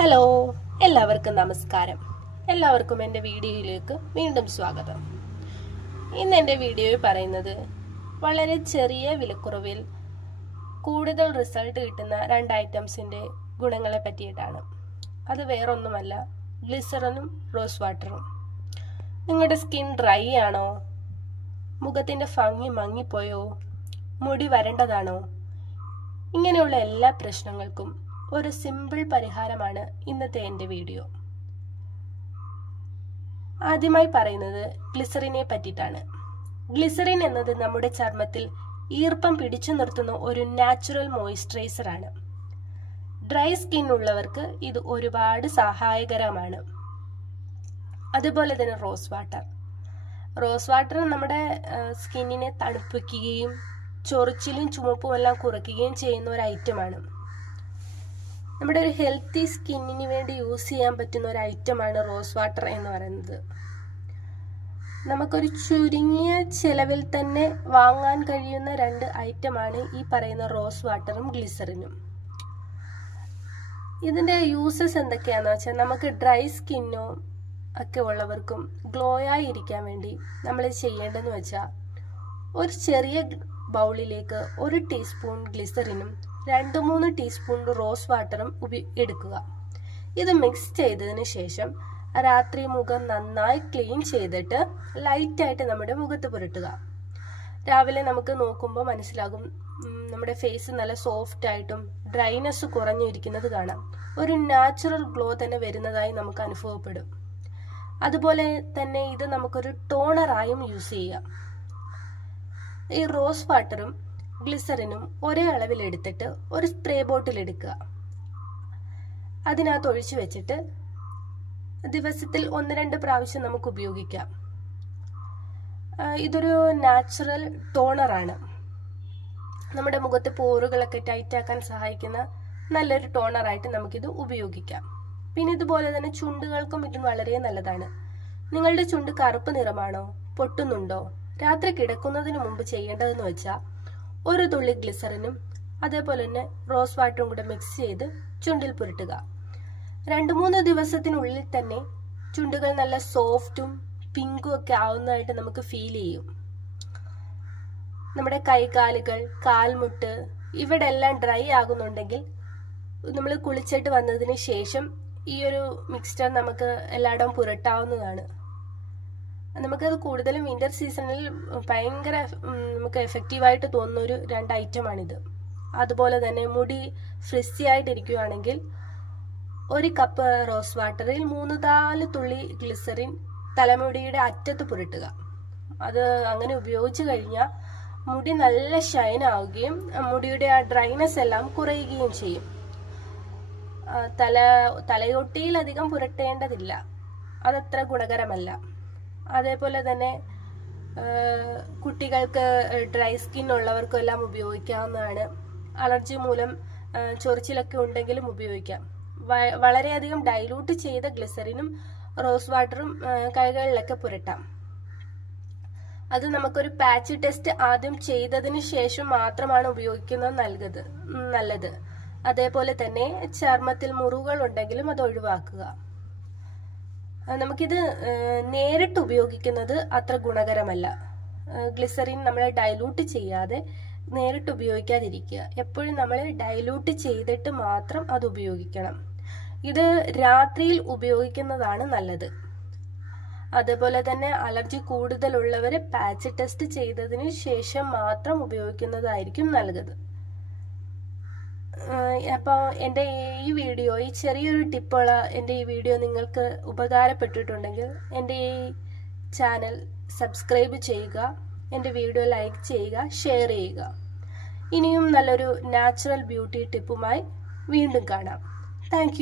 Hello, എല്ലാവർക്കും നമസ്കാരം. എല്ലാവർക്കും എൻ്റെ വീഡിയോയിലേക്ക് വീണ്ടും സ്വാഗതം. ഇന്ന് എൻ്റെ വീഡിയോയിൽ പറയുന്നത് വളരെ ചെറിയ വിലക്കുറവിൽ കൂടുതൽ റിസൾട്ട് കിട്ടുന്ന രണ്ട് ഐറ്റംസിൻ്റെ ഗുണങ്ങളെ പറ്റിയിട്ടാണ്. അത് വേറൊന്നുമല്ല, ഗ്ലിസറിനും റോസ് വാട്ടറും. നിങ്ങളുടെ സ്കിൻ ഡ്രൈ ആണോ? മുഖത്തിൻ്റെ ഭംഗി മങ്ങിപ്പോയോ? മുടി വരേണ്ടതാണോ? ഇങ്ങനെയുള്ള എല്ലാ പ്രശ്നങ്ങൾക്കും ഒരു സിമ്പിൾ പരിഹാരമാണ് ഇന്നത്തെ എൻ്റെ വീഡിയോ. ആദ്യമായി പറയുന്നത് ഗ്ലിസറിനെ പറ്റിയിട്ടാണ്. ഗ്ലിസറിൻ എന്നത് നമ്മുടെ ചർമ്മത്തിൽ ഈർപ്പം പിടിച്ചു നിർത്തുന്ന ഒരു നാച്ചുറൽ മോയ്സ്ചറൈസർ ആണ്. ഡ്രൈ സ്കിൻ ഉള്ളവർക്ക് ഇത് ഒരുപാട് സഹായകരമാണ്. അതുപോലെ തന്നെ റോസ് വാട്ടർ നമ്മുടെ സ്കിന്നിനെ തണുപ്പിക്കുകയും ചൊറിച്ചിലും ചുമപ്പും എല്ലാം കുറയ്ക്കുകയും ചെയ്യുന്ന ഒരു ഐറ്റമാണ്. നമ്മുടെ ഒരു ഹെൽത്തി സ്കിന്നിന് വേണ്ടി യൂസ് ചെയ്യാൻ പറ്റുന്ന ഒരു ഐറ്റമാണ് റോസ് വാട്ടർ എന്ന് പറയുന്നത്. നമുക്കൊരു ചുരുങ്ങിയ ചെലവിൽ തന്നെ വാങ്ങാൻ കഴിയുന്ന രണ്ട് ഐറ്റമാണ് ഈ പറയുന്ന റോസ് വാട്ടറും ഗ്ലിസറിനും. ഇതിൻ്റെ യൂസസ് എന്തൊക്കെയാണെന്ന് വെച്ചാൽ, നമുക്ക് ഡ്രൈ സ്കിന്നോ ഒക്കെ ഉള്ളവർക്കും ഗ്ലോ ആയി ഇരിക്കാൻ വേണ്ടി നമ്മൾ ചെയ്യേണ്ടതെന്ന് വെച്ചാൽ, ഒരു ചെറിയ ബൗളിലേക്ക് 1 ടീസ്പൂൺ ഗ്ലിസറിനും 2-3 ടീസ്പൂൺ റോസ് വാട്ടറും എടുക്കുക. ഇത് മിക്സ് ചെയ്തതിന് ശേഷം രാത്രി മുഖം നന്നായി ക്ലീൻ ചെയ്തിട്ട് ലൈറ്റായിട്ട് നമ്മുടെ മുഖത്ത് പുരട്ടുക. രാവിലെ നമുക്ക് നോക്കുമ്പോൾ മനസ്സിലാകും, നമ്മുടെ ഫേസ് നല്ല സോഫ്റ്റ് ആയിട്ടും ഡ്രൈനെസ് കുറഞ്ഞിരിക്കുന്നത് കാണാം. ഒരു നാച്ചുറൽ ഗ്ലോ തന്നെ വരുന്നതായി നമുക്ക് അനുഭവപ്പെടും. അതുപോലെ തന്നെ ഇത് നമുക്കൊരു ടോണറായും യൂസ് ചെയ്യാം. ഈ റോസ് വാട്ടറും ഗ്ലിസറിനും ഒരേ അളവിൽ എടുത്തിട്ട് ഒരു സ്പ്രേ ബോട്ടിൽ എടുക്കുക. അതിനകത്ത് ഒഴിച്ചു വെച്ചിട്ട് ദിവസത്തിൽ 1-2 പ്രാവശ്യം നമുക്ക് ഉപയോഗിക്കാം. ഇതൊരു നാച്ചുറൽ ടോണറാണ്. നമ്മുടെ മുഖത്തെ പോറുകളൊക്കെ ടൈറ്റാക്കാൻ സഹായിക്കുന്ന നല്ലൊരു ടോണറായിട്ട് നമുക്കിത് ഉപയോഗിക്കാം. പിന്നെ ഇതുപോലെ തന്നെ ചുണ്ടുകൾക്കും ഇത് വളരെ നല്ലതാണ്. നിങ്ങളുടെ ചുണ്ട് കറുപ്പ് നിറമാണോ? പൊട്ടുന്നുണ്ടോ? രാത്രി കിടക്കുന്നതിന് മുമ്പ് ചെയ്യേണ്ടതെന്ന് വെച്ചാൽ, 1 തുള്ളി ഗ്ലിസറിനും അതേപോലെ തന്നെ റോസ് വാട്ടറും കൂടെ മിക്സ് ചെയ്ത് ചുണ്ടിൽ പുരട്ടുക. 2-3 ദിവസത്തിനുള്ളിൽ തന്നെ ചുണ്ടുകൾ നല്ല സോഫ്റ്റും പിങ്കും ഒക്കെ ആവുന്നതായിട്ട് നമുക്ക് ഫീൽ ചെയ്യും. നമ്മുടെ കൈകാലുകൾ, കാൽമുട്ട് ഇവിടെ എല്ലാം ഡ്രൈ ആകുന്നുണ്ടെങ്കിൽ നമ്മൾ കുളിച്ചിട്ട് വന്നതിന് ശേഷം ഈ ഒരു മിക്സ്ചർ നമുക്ക് എല്ലായിടവും പുരട്ടാവുന്നതാണ്. നമുക്കത് കൂടുതലും വിന്റർ സീസണിൽ ഭയങ്കര നമുക്ക് എഫക്റ്റീവായിട്ട് തോന്നുന്ന ഒരു 2 ഐറ്റമാണിത്. അതുപോലെ തന്നെ മുടി ഫ്രിസി ആയിട്ടിരിക്കുകയാണെങ്കിൽ 1 കപ്പ് റോസ് വാട്ടറിൽ 3-4 തുള്ളി ഗ്ലിസറിൻ തലമുടിയുടെ അറ്റത്ത് പുരട്ടുക. അത് അങ്ങനെ ഉപയോഗിച്ച് കഴിഞ്ഞാൽ മുടി നല്ല ഷൈൻ ആവുകയും മുടിയുടെ ആ ഡ്രൈനെസ് എല്ലാം കുറയുകയും ചെയ്യും. തലയൊട്ടിയിൽ അധികം പുരട്ടേണ്ടതില്ല, അതത്ര ഗുണകരമല്ല. അതേപോലെ തന്നെ കുട്ടികൾക്ക്, ഡ്രൈ സ്കിൻ ഉള്ളവർക്കും എല്ലാം ഉപയോഗിക്കാവുന്നതാണ്. അലർജി മൂലം ചൊറിച്ചിലൊക്കെ ഉണ്ടെങ്കിലും ഉപയോഗിക്കാം. വളരെയധികം ഡൈലൂട്ട് ചെയ്ത ഗ്ലിസറിനും റോസ് വാട്ടറും കൈകളിലൊക്കെ പുരട്ടാം. അത് നമുക്കൊരു പാച്ച് ടെസ്റ്റ് ആദ്യം ചെയ്തതിന് ശേഷം മാത്രമാണ് ഉപയോഗിക്കുന്നത് നല്ലത്. അതേപോലെ തന്നെ ചർമ്മത്തിൽ മുറിവുകൾ ഉണ്ടെങ്കിലും അത് ഒഴിവാക്കുക. നമുക്കിത് നേരിട്ട് ഉപയോഗിക്കുന്നത് അത്ര ഗുണകരമല്ല. ഗ്ലിസറിൻ നമ്മൾ ഡൈലൂട്ട് ചെയ്യാതെ നേരിട്ട് ഉപയോഗിക്കാതിരിക്കുക. എപ്പോഴും നമ്മൾ ഡൈലൂട്ട് ചെയ്തിട്ട് മാത്രം അത് ഉപയോഗിക്കണം. ഇത് രാത്രിയിൽ ഉപയോഗിക്കുന്നതാണ് നല്ലത്. അതുപോലെ തന്നെ അലർജി കൂടുതലുള്ളവർ പാച്ച് ടെസ്റ്റ് ചെയ്തതിന് ശേഷം മാത്രം ഉപയോഗിക്കുന്നതായിരിക്കും നല്ലത്. അപ്പോൾ എൻ്റെ ഈ ചെറിയൊരു ടിപ്പുള്ള എൻ്റെ ഈ വീഡിയോ നിങ്ങൾക്ക് ഉപകാരപ്പെട്ടിട്ടുണ്ടെങ്കിൽ എൻ്റെ ഈ ചാനൽ സബ്സ്ക്രൈബ് ചെയ്യുക, എൻ്റെ വീഡിയോ ലൈക്ക് ചെയ്യുക, ഷെയർ ചെയ്യുക. ഇനിയും നല്ലൊരു നാച്ചുറൽ ബ്യൂട്ടി ടിപ്പുമായി വീണ്ടും കാണാം. താങ്ക്